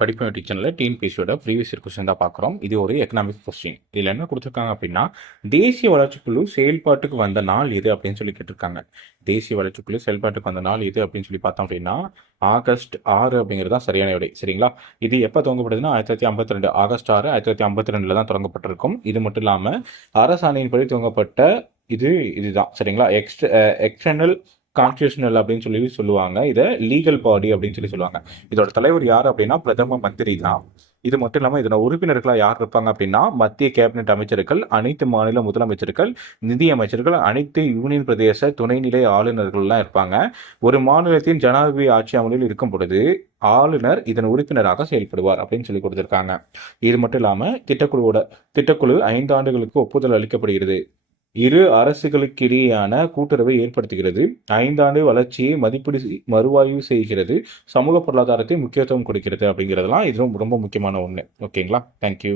படிப்பு யூடியூப் சேனலில் டிஎன்பிஎஸ்சியோட previous year question தான் பார்க்குறோம். இது ஒரு எக்கனாமிக்ஸ் கொஸ்டின். இதில் என்ன கொடுத்துருக்காங்க அப்படின்னா, தேசிய வளர்ச்சிக்குழு செயல்பாட்டுக்கு வந்த நாள் எது அப்படின்னு சொல்லி கேட்டிருக்காங்க. தேசிய வளர்ச்சிக்குழு செயல்பாட்டுக்கு வந்த நாள் எது அப்படின்னு சொல்லி பார்த்தோம் அப்படின்னா, ஆகஸ்ட் 6 அப்படிங்கிறது தான் சரியான விடை. சரிங்களா? இது எப்போ துவங்கப்படுதுன்னா 1952 ஆகஸ்ட் 6 1952 தான் தொடங்கப்பட்டிருக்கும். இது மட்டும் இல்லாமல் அரசாணையின்படி துவங்கப்பட்ட இதுதான். சரிங்களா? எக்ஸ்டர்னல் கான்ஸ்டியூஷனல் அப்படின்னு சொல்லி சொல்லுவாங்க. இதை லீகல் பாடி அப்படின்னு சொல்லி சொல்லுவாங்க. இதோட தலைவர் யார் அப்படின்னா பிரதம மந்திரி தான். இது மட்டும் இல்லாமல் இதோட உறுப்பினர்களாக யார் இருப்பாங்க அப்படின்னா மத்திய கேபினெட் அமைச்சர்கள், அனைத்து மாநில முதலமைச்சர்கள், நிதி அமைச்சர்கள், அனைத்து யூனியன் பிரதேச துணைநிலை ஆளுநர்கள்லாம் இருப்பாங்க. ஒரு மாநிலத்தின் ஜனாதிபதி ஆட்சி அமலில் இருக்கும் பொழுது ஆளுநர் இதன் உறுப்பினராக செயல்படுவார் அப்படின்னு சொல்லி கொடுத்திருக்காங்க. இது மட்டும் இல்லாமல் திட்டக்குழு 5 ஆண்டுகளுக்கு ஒப்புதல் அளிக்கப்படுகிறது. இரு அரசுகளுக்கிடையேயான கூட்டுறவை ஏற்படுத்துகிறது. 5 ஆண்டு வளர்ச்சியை மறுஆய்வு செய்கிறது. சமூக பொருளாதாரத்தை முக்கியத்துவம் கொடுக்கிறது அப்படிங்கிறதெல்லாம் இது ரொம்ப முக்கியமான ஒன்று. ஓகேங்களா? தேங்க்யூ.